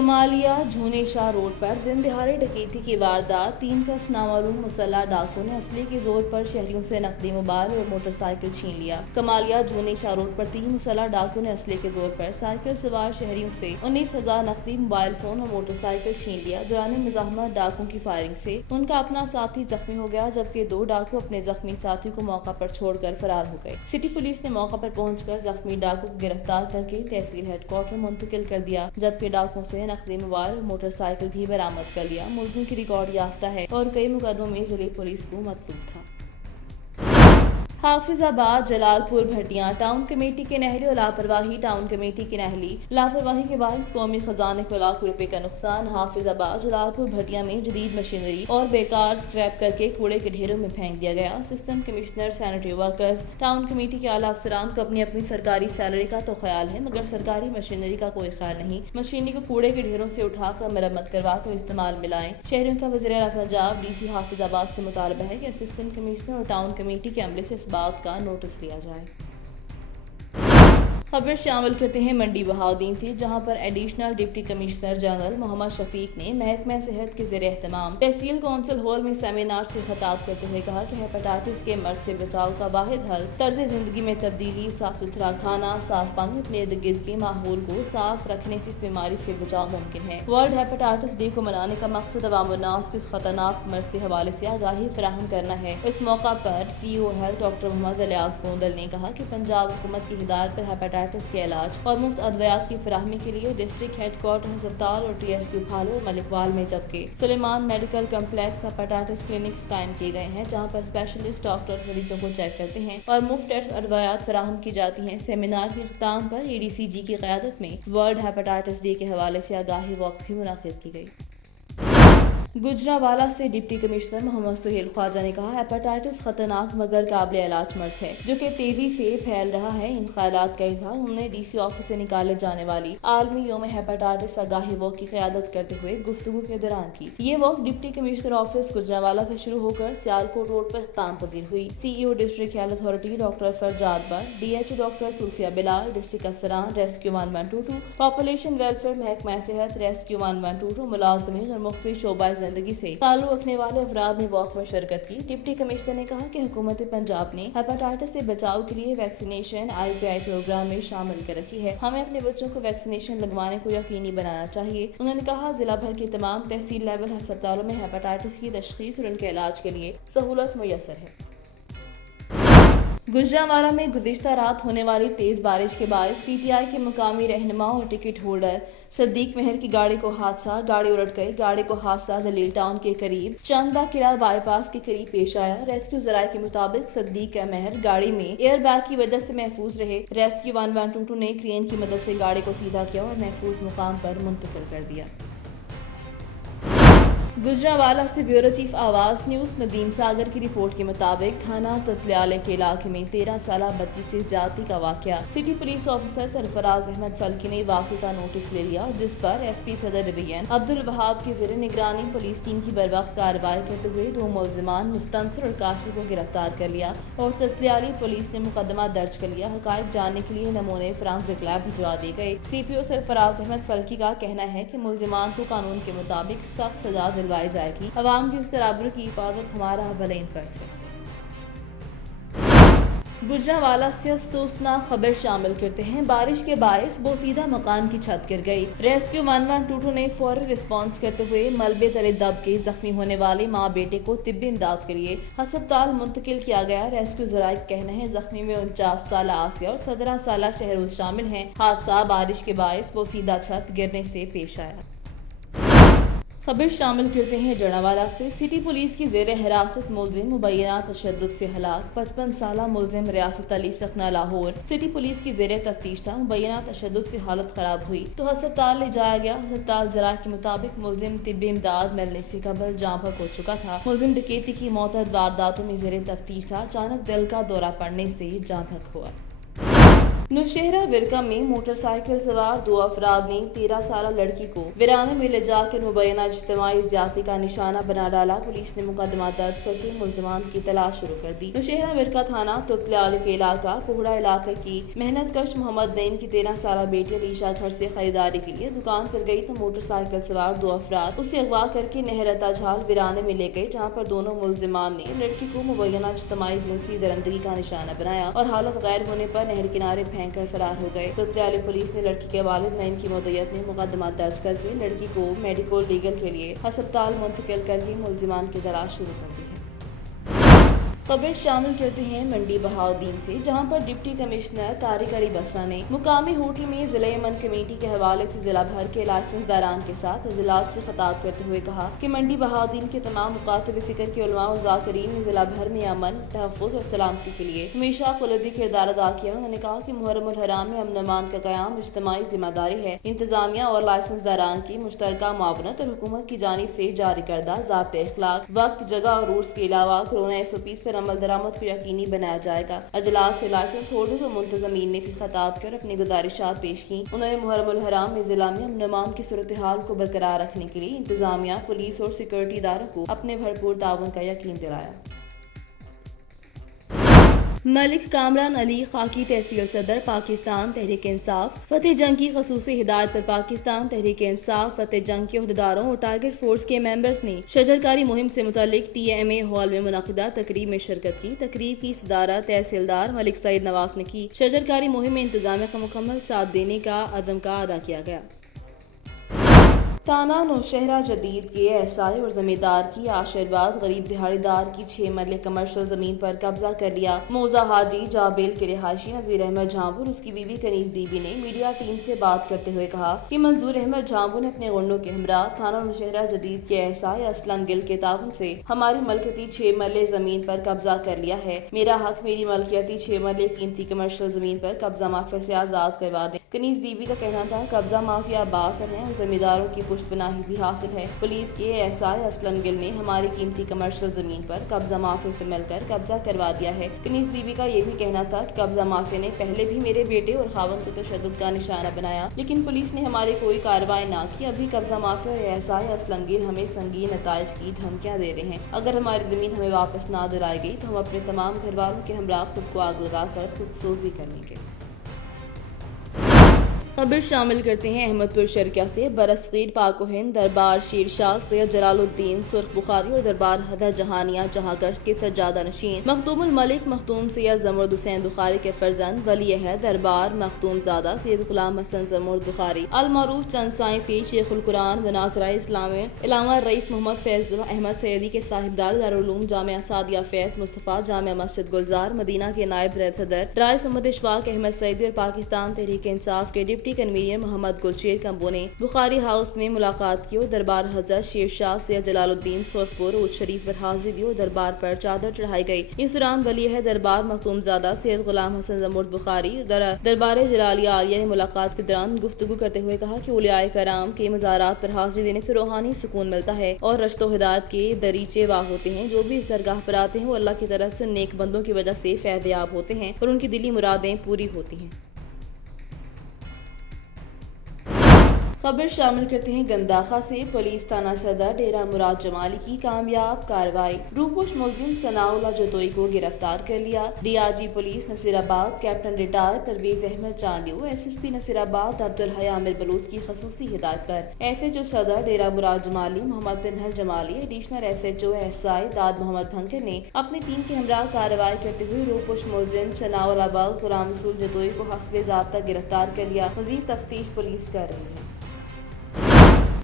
Kamalia झूनेशाह road पर दिन दिहाड़े डकैती की वारदात। 3 कस नामालूम मुसल्लह डाकुओं ने असले के जोर पर शहरियों से नकदी मोबाइल और मोटरसाइकिल छीन लिया। कमालिया झूनेशाह रोड पर 3 मुसल्लह डाकुओं ने असले के जोर पर साइकिल सवार शहरियों से 19,000 नकदी, मोबाइल फोन और मोटरसाइकिल छीन लिया। दौरान मुज़ाहमत डाकुओं की फायरिंग से उनका अपना साथी जख्मी हो गया, जबकि 2 डाकू अपने जख्मी साथी को मौका पर छोड़कर फरार हो गए। सिटी पुलिस ने मौका पर पहुंचकर जख्मी डाकू को गिरफ्तार करके तहसील हेडक्वार्टर मुंतकिल कर दिया, जबकि डाकुओं से नकदी, मोबाइल और मोटरसाइकिल भी बरामद कर लिया। मुलजिम की रिकॉर्ड याफ्ता है और कई मुकदमों में जिले पुलिस को मतलूब था। हाफिजाबाद जलालपुर भटियां टाउन कमेटी के नहली और लापरवाही। टाउन कमेटी की नहली लापरवाही के बायस कौमी खजाने को लाखों रुपए का नुकसान। हाफिजाबाद जलालपुर भटियां में जदीद मशीनरी और बेकार स्क्रैप करके कूड़े के ढेरों में फेंक दिया गया। Assistant commissioner sanitary workers town committee के आला अफसरान को अपनी अपनी सरकारी सैलरी का तो ख्याल है, मगर सरकारी मशीनरी का कोई ख्याल नहीं। मशीनरी को कूड़े के ढेरों से उठाकर मरम्मत करवा कर इस्तेमाल में लाएं। शहरियों का वज़ीर आला पंजाब DC हाफिजाबाद से मुतालबा है कि असिस्टेंट कमिश्नर और टाउन कमेटी के अमले से इस बात का नोटिस लिया जाए। खबर शामिल करते हैं मंडी बहाउद्दीन से, जहां पर additional deputy commissioner general Muhammad Shafiq ने महकमा सेहत के ज़ेर एहतमाम तहसील कौंसिल हॉल में सेमिनार से खिताब करते हुए कहा कि हेपेटाइटिस के मर्ज से बचाव का वाहिद हल तर्ज जिंदगी में तब्दीली, साफ सुथरा खाना, साफ पानी, अपने इर्द गिर्द के माहौल को साफ रखने से इस बीमारी से बचाव मुमकिन है। वर्ल्ड हेपेटाइटिस डे को मनाने का मकसद अवाम उन्नास को इस खतरनाक मर्ज से हवाले से आगाही फराहम करना है। इस मौका पर CEO health doctor Muhammad Ilyas Gondal ने कहा कि पंजाब हुकूमत की हिदायत पर हेपेटाइटिस के इलाज और मुफ्त अद्वियात की फराहमी के लिए डिस्ट्रिक्ट हेडक्वार्टर अस्पताल और TSQ फालो और मलिकवाल में, जबकि Suleman medical complex hepatitis clinics कायम किए गए हैं, जहां पर स्पेशलिस्ट डॉक्टर मरीजों को चेक करते हैं और मुफ्त अद्वियात फराहम की जाती हैं। सेमिनार के इख्तिताम पर ADCG की क़यादत में वर्ल्ड हेपेटाइटिस डे के हवाले से आगाही वॉक भी मुनक़िद की गई। गुजरांवाला से डिप्टी कमिश्नर मोहम्मद सुहेल ख्वाजा ने कहा, हेपेटाइटिस खतरनाक मगर काबिल इलाज मर्ज है जो कि तेजी से फैल रहा है। इन ख्यालात का इजहार उन्होंने DC ऑफिस से निकाले जाने वाली आलमी यौम हेपेटाइटिस आगाही वॉक की क़यादत करते हुए गुफ्तगू के दौरान की। ये walk deputy commissioner office Gujranwala से शुरू होकर सियालकोट रोड पर इख्तिताम पजीर हुई। CEO district health authority doctor Farzad Bar, DHO doctor Sufia Bilal, district अफसरान रेस्क्यू 1122, पॉपुलेशन वेलफेयर महकमा सेहत रेस्क्यू 1122, मुलाजमीन और मुख्तलिफ शोबा जिंदगी से ताल्लुक रखने वाले अफराद ने वॉक में शिरकत की। डिप्टी कमिश्नर ने कहा कि हुकूमत पंजाब ने हेपेटाइटिस से बचाव के लिए वैक्सीनेशन IPI प्रोग्राम में शामिल कर रखी है। हमें अपने बच्चों को वैक्सीनेशन लगवाने को यकीनी बनाना चाहिए। उन्होंने कहा, जिला भर के तमाम तहसील लेवल अस्पतालों में हेपेटाइटिस की तशखीस और उनके इलाज के लिए सहूलत मुयस्सर है। गुजरांवाला में गुज़िश्ता रात होने वाली तेज बारिश के बायस PTI के मुकामी रहनुमा और टिकट होल्डर सद्दीक मेहर की गाड़ी को हादसा। गाड़ी उलट गई। गाड़ी को हादसा जलील टाउन के करीब चंदा किला बाईपास के करीब पेश आया। रेस्क्यू जराये के मुताबिक सद्दीक मेहर गाड़ी में एयर बैग की वजह से महफूज रहे। रेस्क्यू 1122 ने क्रेन की मदद से गाड़ी को सीधा किया और महफूज मुकाम पर मुंतकिल कर दिया। गुजरांवाला से ब्यूरो चीफ आवाज न्यूज नदीम सागर की रिपोर्ट के मुताबिक थाना तुतलियाले के इलाके में 13 साला बच्ची से ज्यादती का वाकया। City police officer Sarfraz Ahmed Falki ने वाकये का नोटिस ले लिया, जिस पर SP सदर डिवीजन अब्दुल वहाब की ज़ेरे निगरानी पुलिस टीम की बरवक्त कार्रवाई करते हुए 2 मुल्जिमान मुस्तंतर और काशिफ को गिरफ्तार कर लिया और तुतलियाली पुलिस ने मुकदमा दर्ज कर लिया। हकायक जानने के लिए नमूने फोरेंसिक लैब भिजवा दिए गए। CPO सरफराज अहमद फल्की का कहना है कि मुल्जिमान को कानून के मुताबिक सख्त सजा दिलवाई जाएगी। अवाम की उस तराबुर की हिफाजत हमारा अवलीन फर्ज है। गुजरांवाला से अफसोसनाक खबर शामिल करते हैं। बारिश के बायस बोसीदा मकान की छत गिर गई। रेस्क्यू 1122 ने फौरी रिस्पांस करते हुए मलबे तले दब के जख्मी होने वाले माँ बेटे को तिब्बी इमदाद के लिए अस्पताल मुंतकिल किया गया। रेस्क्यू जराये का कहना है जख्मी में 49 साला आसिया और 17 साला शहरोज शामिल हैं। हादसा बारिश के बायस बोसीदा छत गिरने से पेश आया। खबर शामिल करते हैं जड़ावाला से। सिटी पुलिस की ज़ेरे हिरासत मुलजिम मुबैना तशद्दुद से हलाक। 55 साला मुलजिम रियासत अली सखना लाहौर सिटी पुलिस की ज़ेरे तफ्तीश था। मुबैना तशद्दुद से हालत खराब हुई तो अस्पताल ले जाया गया। अस्पताल जराये के मुताबिक मुलजिम तिब्बी इमदाद मिलने से कबल जाँ भक हो चुका था। मुलजिम डकैती की मौतद वारदातों में ज़ेरे तफ्तीश था। अचानक दिल का दौरा पड़ने से जाँ भक हुआ। नौशहरा विरका में मोटरसाइकिल सवार 2 अफराद ने 13 साल लड़की को वीराने में ले जाकर मुबैना इज्तिमाई ज्यादती का निशाना बना डाला। पुलिस ने मुकदमा दर्ज करके मुलजमान की तलाश शुरू कर दी। नौशहरा विरका थाना तुतल्याल के इलाका कोहड़ा इलाके की मेहनत कश मोहम्मद नईम की 13 साल बेटी अलीशा घर से खरीदारी के लिए दुकान पर गई तो मोटरसाइकिल सवार 2 अफराद उसे अगवा करके नहरता झाल वीराने में ले गए, जहाँ पर दोनों मुलजिमान ने लड़की को मुबैना इज्तिमाई जिनसी दरंदरी का निशाना बनाया और हालत गैर होने पर नहर किनारे कर फरार हो गए। तुतल्याली पुलिस ने लड़की के वालिद नईम की मुद्दत में मुकदमा दर्ज करके लड़की को मेडिकल लीगल के लिए अस्पताल मुंतकिल करके मुलजिमान की तलाश शुरू कर दी है। खबर शामिल करते हैं मंडी बहाउद्दीन से, जहां पर डिप्टी कमिश्नर तारिक अली बसरा ने मुकामी होटल में जिला अमन कमेटी के हवाले से जिला भर के लाइसेंस दारान के साथ इजलास से खिताब करते हुए कहा कि मंडी बहाउद्दीन के तमाम मुकातब फिक्र के उलमा और जाकिरीन ने जिला भर में अमन, तहफ़्फ़ुज़ और सलामती के लिए हमेशा कुलदी किरदार अदा किया। उन्होंने कहा कि मुहर्रमुल हराम में अमन अमान का क़याम इज्तिमाई जिम्मेदारी है। इंतजामिया और लाइसेंस दारान की मुश्तरका मुआवनत और हुकूमत की जानिब से जारी करदा ज़ाब्ते अखलाक, वक्त, जगह और रूल्स के अलावा कोरोना SOPs पर अमल दरामद को यकीनी बनाया जाएगा। अजलास से लाइसेंस होल्डर्स और मुंतजमीन ने भी खिताब कर अपनी गुजारिशात पेश की। उन्होंने मुहर्रमुल हराम में जिला में अमन अमान की सूरत हाल को बरकरार रखने के लिए इंतजामिया, पुलिस और सिक्योरिटी इदारों को अपने भरपूर ताउन का यकीन दिलाया। मलिक कामरान अली खाकी तहसील सदर पाकिस्तान तहरीक इंसाफ फतेह जंग की खसूसी हिदायत पर पाकिस्तान तहरीक इंसाफ फतेह जंग के अहदेदारों और टारगेट फोर्स के मेंबर्स ने शजरकारी मुहिम से मुतालिक TMA हॉल में मुनक़िदा तकरीब में शिरकत की। तकरीब की सदारत तहसीलदार मलिक सईद नवाज ने की। शजरकारी मुहिम में इंतजाम का मुकम्मल साथ देने का अज़म का अदा किया गया। थाना नौशहरा जदीद के एसआई और जमींदार की आशीर्वाद गरीब दिहाड़ीदार की 6 मरले कमर्शियल जमीन पर कब्जा कर लिया। मौजा हाजी जाबेल के रिहायशी नजीर अहमद झांबू और उसकी बीवी कनीज बीबी ने मीडिया टीम से बात करते हुए कहा कि मंजूर अहमद झांबू ने अपने गुंडों के हमरा थाना नौशहरा जदीद के एसआई असलम गिल के ताउन से हमारी मलकियती 6 मरले जमीन पर कब्जा कर लिया है। मेरा हक मेरी मलकियती 6 मरले कीमती कमर्शियल जमीन पर कब्जा माफिया से आजाद करवा दें। कनीज बीबी का कहना था कब्जा माफिया बासर है और जमींदारों की पुश्तपनाही भी हासिल है। पुलिस के एसआई असलम गिल ने हमारी कीमती कमर्शियल जमीन पर कब्जा माफिया से मिलकर कब्जा करवा दिया है। कनीज बीबी का ये भी कहना था कि कब्जा माफिया ने पहले भी मेरे बेटे और खावन को तशद्दुद का निशाना बनाया, लेकिन पुलिस ने हमारी कोई कार्रवाई ना की। अभी कब्जा माफिया और एसआई असलम गिल हमें संगीन नताइज की धमकियां दे रहे हैं। अगर हमारी जमीन हमें वापस ना दिलाई गई तो हम अपने तमाम घर वालों के हमरा खुद को आग लगाकर खुदसोजी कर लेंगे। खबर शामिल करते हैं अहमदपुर शर्किया से। बरसगीर पाको हिंद दरबार शेरशाह सैयद जलालुद्दीन सुर्ख बुखारी और दरबार हदर जहानिया जहांगश्त के सज्जादा नशीन मखदूमुल मलिक मखदूम सैयद जमरुद हुसैन बुखारी के फर्जंद वली अहद दरबार मखदूम ज़ादा सैयद गुलाम हसन जमरुद बुखारी अलमारूफ चंद साइफी शेखुल कुरान व नासरा इस्लाम इलामा रईस मोहम्मद फैज़ अहमद सैयदी के साहिबदार दारुल उलूम जामिया सादिया फैज़ मुस्तफ़ा जामिया मस्जिद गुलजार मदीना के नायब रईस सदर राइस मोहम्मद इशफाक अहमद सैयदी और पाकिस्तान तहरीक इंसाफ के डिप्टी कन्वीनर मोहम्मद गुलशेर कंबो ने बुखारी हाउस में मुलाकात की और दरबार हजरत शेरशाह सैयद जलालुद्दीन सुरखपुर उच्च शरीफ पर हाजिरी दी और दरबार पर चादर चढ़ाई गई। इस दौरान वली है दरबार मखदूम ज़ादा सैयद गुलाम हसन जमरुद बुखारी दरबार जलालिया आलिया ने मुलाकात के दौरान गुफ्तगू करते हुए कहा कि औलियाए कराम के मज़ारात पर हाजिरी देने से रूहानी सुकून मिलता है और रश्तो हिदायत के दरीचे वाह होते हैं। जो भी इस दरगाह पर आते हैं वो अल्लाह की तरफ से नेक बंदों की वजह से फैज़याब होते हैं और उनकी दिली मुरादें पूरी होती हैं। खबर शामिल करते हैं गंदाखा से। पुलिस थाना सदर डेरा मुराद जमाली की कामयाब कार्रवाई, रूपोश मुलजिम सनाउल्लाह जतोई को गिरफ्तार कर लिया। DIG police Nasirabad captain retire Parvez Ahmed Chandio SSP Nasirabad Abdul Hai Aamir Baloch की खसूसी हिदायत पर SHO Saddar Dera Murad Jamali Muhammad Pinhal Jamali additional SHO SI दाद मोहम्मद भंकर ने अपनी टीम के हमरा कार्रवाई करते हुए रूपोश मुलजिम सनाउल्लाह बल गुलाम रसूल जतोई को हस्बे ज़ाब्ता गिरफ्तार कर लिया। मजीद तफ्तीश पुलिस कर रही है।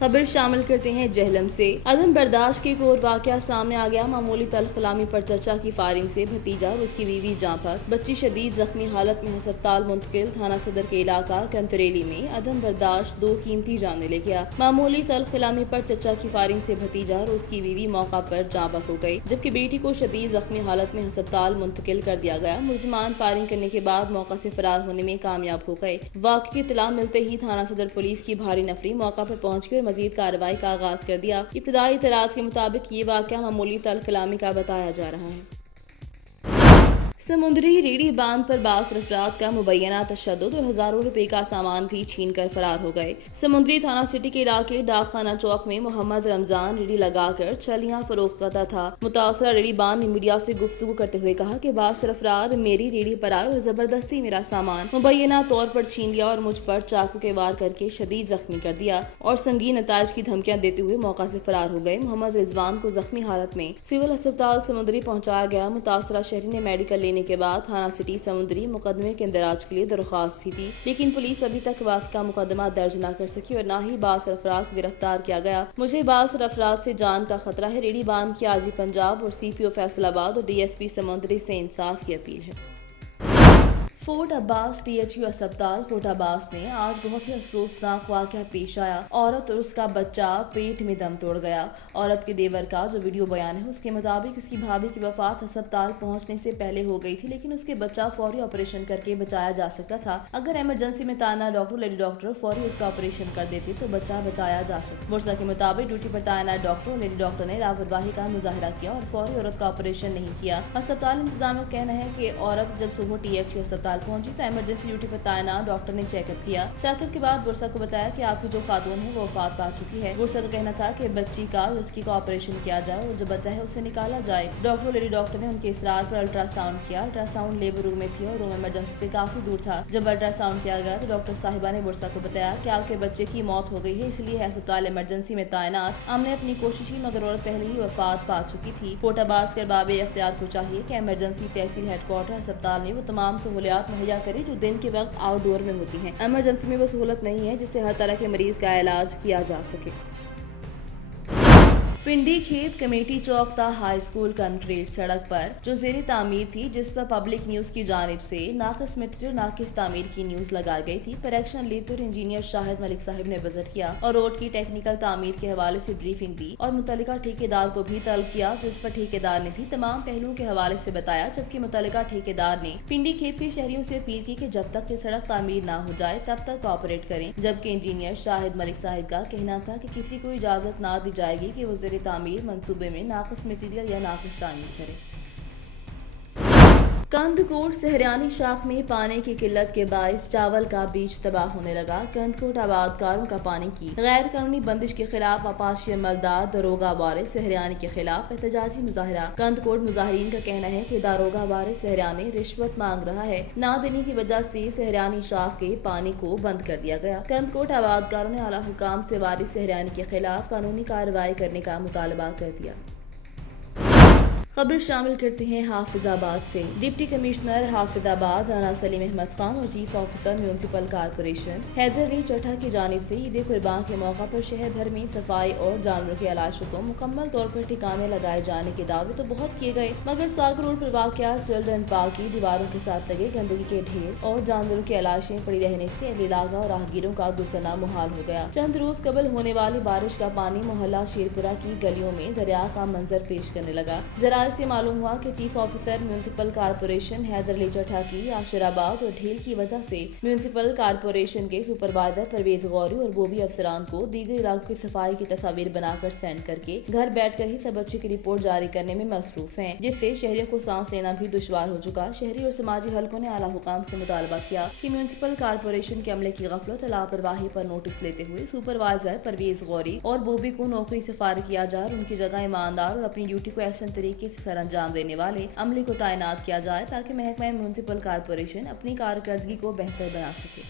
खबर शामिल करते हैं जहलम से। अदम बर्दाश्त के एक और वाकया सामने आ गया। मामूली तल्ख कलामी पर चचा की फायरिंग से भतीजा और उसकी बीवी जाँ पर, बच्ची शदीद जख्मी हालत में अस्पताल मुंतकिल। थाना सदर के इलाका कंतरेली में अदम बर्दाश्त 2 कीमती जाने ले गया। मामूली तल्ख कलामी पर चचा की फायरिंग से भतीजा और उसकी बीवी मौका पर जाँ बक हो गई, जबकि बेटी को शदीद जख्मी हालत में अस्पताल मुंतकिल कर दिया गया। मुलजमान फायरिंग करने के बाद मौका से फरार होने में कामयाब हो गए। वाक़े की इत्तला मिलते ही थाना सदर पुलिस की भारी नफरी मौका पर पहुंचकर मजीद कार्रवाई का आगाज कर दिया। इब्तिदाई इत्तलात के मुताबिक ये वाकया मामूली तल्ख कलामी का बताया जा रहा है। समुद्री रेडी बांध पर बास अफराद का मुबैना तशद्दुद और हजारों रुपए का सामान भी छीन कर फरार हो गए। समुद्री थाना सिटी के इलाके डाकखाना चौक में मोहम्मद रमजान रेडी लगाकर छलियां फरोख्त करता था। मुतासरा रेडी बांध ने मीडिया से गुफ्तगू करते हुए कहा कि बास अफराद मेरी रेडी पर आए और जबरदस्ती मेरा सामान मुबैना तौर पर छीन लिया और मुझ पर चाकू के वार करके शदीद जख्मी कर दिया और संगीन नताज की धमकियां देते हुए मौका से फरार हो गए। मोहम्मद रिजवान को जख्मी हालत में सिविल अस्पताल समुद्री पहुंचाया गया। मुतासरा शहरी ने मेडिकल लेने के बाद थाना सिटी समुद्री मुकदमे के इंदराज के लिए दरख्वास्त भी दी, लेकिन पुलिस अभी तक वाक़ का मुकदमा दर्ज न कर सकी और न ही बासर अफराद को गिरफ्तार किया गया। मुझे बासर अफराद से जान का खतरा है। रेडी बांध की आजी पंजाब और CPO फैसलाबाद और DSP समुद्री से इंसाफ की अपील है। फोर्ट अब्बास THU अस्पताल फोर्ट अब्बास में आज बहुत ही अफसोसनाक वाक़या पेश आया। औरत और उसका बच्चा पेट में दम तोड़ गया। औरत के देवर का जो वीडियो बयान है उसके मुताबिक उसकी भाभी की वफात अस्पताल पहुंचने से पहले हो गई थी, लेकिन उसके बच्चा फौरी ऑपरेशन करके बचाया जा सकता था। अगर इमरजेंसी में तैनात डॉक्टर लेडी डॉक्टर फौरी उसका ऑपरेशन कर देते तो बच्चा बचाया जा सकता। बुरसा के मुताबिक ड्यूटी पर तैनात डॉक्टर लेडी डॉक्टर ने लापरवाही का मुजाहरा किया और फौरी औरत का ऑपरेशन नहीं किया। अस्पताल इंतजामिया का कहना है कि औरत जब सुबह THU अस्पताल पहुंची तो इमरजेंसी ड्यूटी पर तैनात डॉक्टर ने चेकअप किया। चेकअप के बाद बुरसा को बताया कि आपकी जो खातून है वो वफात पा चुकी है। बुरसा का कहना था कि बच्ची का उसकी का ऑपरेशन किया जाए और जो बच्चा है उसे निकाला जाए। डॉक्टर लेडी डॉक्टर ने उनके इसरार पर अल्ट्रासाउंड किया। अल्ट्रासाउंड लेबर रूम में थी और रूम इमरजेंसी से काफी दूर था। जब अल्ट्रासाउंड किया गया तो डॉक्टर साहिबा ने बुरसा को बताया कि आपके बच्चे की मौत हो गई है, इसलिए है अस्पताल इमरजेंसी में तैनात। हमने अपनी कोशिश की मगर औरत पहले ही वफात पा चुकी थी। फोर्ट अब्बास के बाब इख्तियार को चाहिए कि इमरजेंसी तहसील हेडक्वार्टर अस्पताल में वो तमाम सहूलियात मुहैया करे जो दिन के वक्त आउटडोर में होती हैं। इमरजेंसी में वो सहूलत नहीं है जिससे हर तरह के मरीज का इलाज किया जा सके। पिंडी खेप कमेटी चौक हाई स्कूल कंक्रीट सड़क पर जो ज़ेरे तामीर थी, जिस पर पब्लिक न्यूज की जानिब से नाकिस मटेरियल नाकिस तामीर की न्यूज लगाई गई थी, पर एक्शन लेते हुए इंजीनियर शाहिद मलिक साहब ने विजिट किया और रोड की टेक्निकल तामीर के हवाले से ब्रीफिंग दी और मुतल्लिका ठेकेदार को भी तलब किया, जिस पर ठेकेदार ने भी तमाम पहलुओं के हवाले से बताया। जबकि मुतल्लिका ठेकेदार ने पिंडी खेप के शहरियों से अपील की कि जब तक कि सड़क तामीर ना हो जाए तब तक कोऑपरेट करें। जबकि इंजीनियर शाहिद मलिक साहब का कहना था कि किसी को इजाजत ना दी जाएगी कि वो तामीर मंसूबे में नाकिस मटीरियल या नाकिस तामीर करे। कंदकोट सहरियानी शाख में पानी की किल्लत के बायस चावल का बीज तबाह होने लगा। कंदकोट आबादकारों का पानी की गैर कानूनी बंदिश के खिलाफ आपाशी अमलदार दारोगा वारिस सहरियानी के खिलाफ एहतजाजी मुजाहरा। कंदकोट मुजाहरीन का कहना है कि दारोगा वारिस सहरियानी रिश्वत मांग रहा है, ना देने की वजह से सहरियानी शाख के पानी को बंद कर दिया गया। कंदकोट आबादकारों ने आला हुकाम से वारिस सहरियानी के खिलाफ कानूनी कार्रवाई करने का मुतालबा कर दिया। खबर शामिल करते हैं हाफिजाबाद से। डिप्टी कमिश्नर हाफिजाबाद राना सलीम अहमद खान और chief officer municipal corporation Haider Ali Chattha की जानिब से ईद कुर्बान के मौका पर शहर भर में सफाई और जानवरों के इलाज को मुकम्मल तौर पर ठिकाने लगाए जाने के दावे तो बहुत किए गए, मगर सागर रोड पर वाक़या चिल्ड्रन पार्क की दीवारों के साथ लगे गंदगी के ढेर और जानवरों की इलाशें पड़ी रहने से अहले इलाका और राहगीरों का गुजरना मुहाल हो गया। चंद रोज कबल होने वाली बारिश का पानी मोहल्ला शेरपुरा की गलियों में दरिया का मंजर पेश करने लगा। से मालूम हुआ कि chief officer municipal corporation Haider Ali Chattha की आशिराबाद और ढील की वजह से म्यूनसिपल कारपोरेशन के सुपरवाइजर परवेज गौरी और बोबी अफसरान को दीगर इलाकों की सफाई की तस्वीर बनाकर सेंड करके घर बैठकर ही सब अच्छी की रिपोर्ट जारी करने में मसरूफ हैं, जिससे शहरियों को सांस लेना भी दुश्वार हो चुका। शहरी और समाजी हलकों ने आला हुकाम से मुतालबा किया कि म्यूनसिपल कारपोरेशन के अमले की गफलत और लापरवाही पर नोटिस लेते हुए सुपरवाइजर परवेज गौरी और बोबी को नौकरी से फारिग किया जाए और उनकी जगह ईमानदार और अपनी ड्यूटी को ऐसा तरीके से अंजाम देने वाले अमले को तैनात किया जाए ताकि महकमा म्यूनसिपल कारपोरेशन अपनी कारकर्दगी को बेहतर बना सके।